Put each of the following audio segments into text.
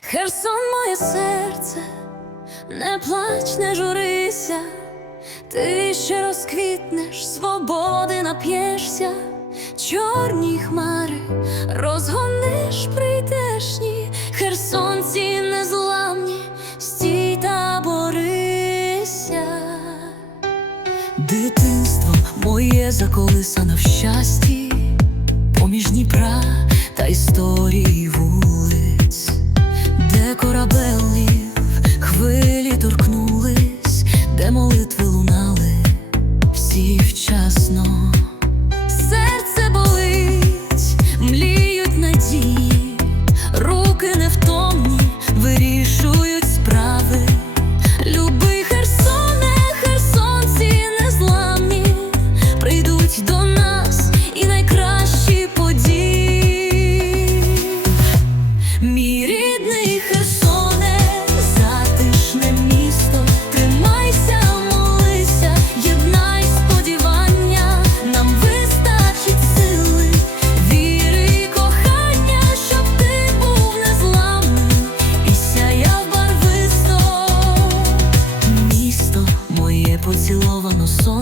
Херсон, моє серце, не плач, не журися, ти ще розквітнеш, свободи нап'єшся, чорні хмари, розгониш прийдешні, херсонці незламні, стій та борися. Дитинство моє заколисано в щасті, поміж Дніпра та історії вулиць. Корабелів хвилі торкнулись, де молитва.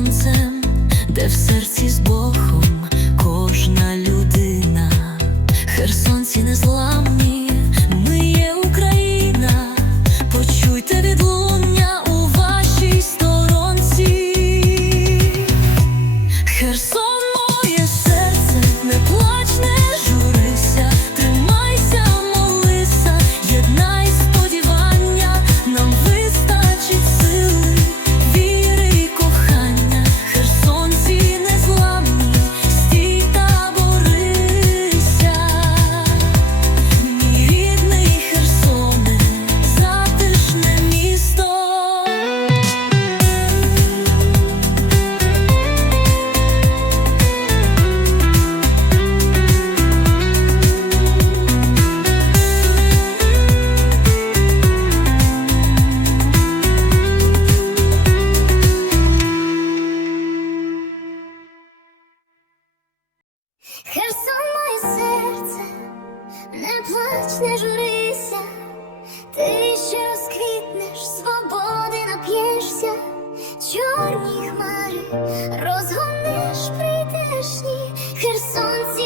сонцем, де в серці з вчися, ти ще розквітнеш, свободи нап'єшся, чорні хмари розгониш прийдешні херсонці.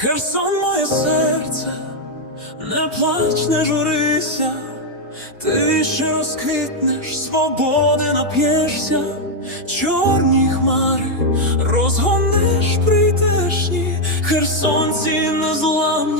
Херсон, моє серце, не плач, не журися, ти ще розквітнеш, свободи нап'єшся, чорні хмари розгониш прийдешні, херсонці незламні.